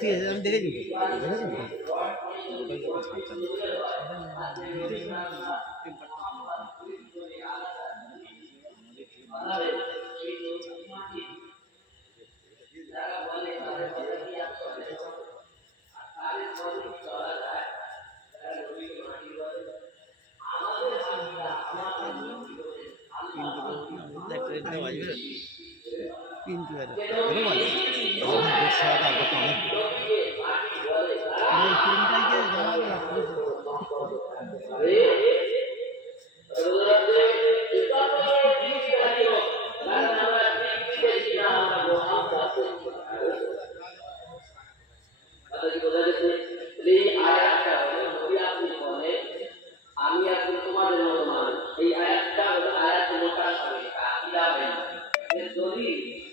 ঠিক আছে আমি দেখেছি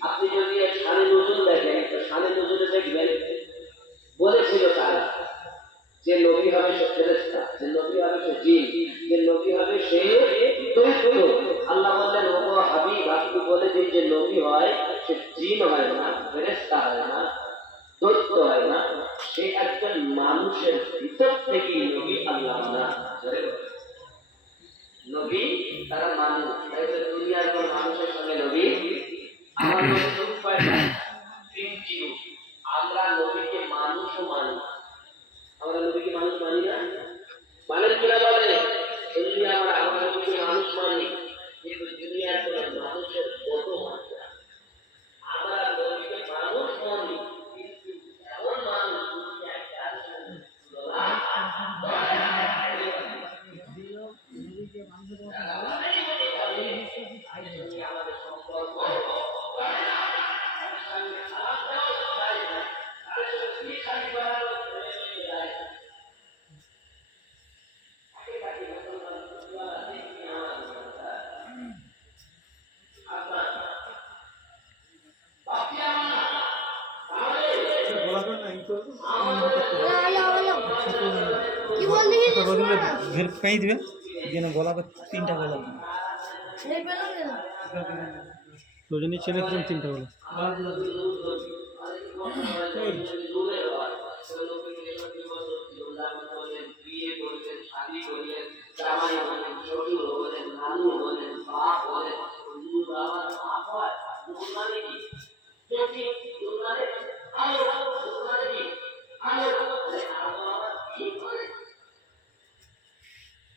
আপনি যদি শানে নজুল দেখেন তো শানে নজুলে দেখবেন বলেছিল তারা যে নবী হবে সে ফেরেশতা, যে নবী হবে সে জিন, যে নবী হবে সে দৈত্য। আল্লাহ বললেন ও হাবিব আপনি বলে দিন যে নবী হয় সে জিন হয় না, ফেরেশতা হয় না, দৈত্য হয় না, সে একজন মানুষের ভিতর থেকেই নবী। আল্লাহ না নবী তারা মানুষ, তাই দুনিয়ার কোন মানুষের সঙ্গে নবী আমাদের আমরা নবীকে মানুষও মানি, আমরা নবীকে মানুষ মানি না, মানে কিনা বলে আমরা নবীকে মানুষ মানি, কিন্তু দুনিয়ার কোন মানুষের কত মানি না। আমরা নবীকে মানুষ মানি কিন্তু এমন মানুষ আমাদের সম্পর্ক कहीं दिवे যেন গলা তিনটা গলা রজনী ছেলে তিনটা গলা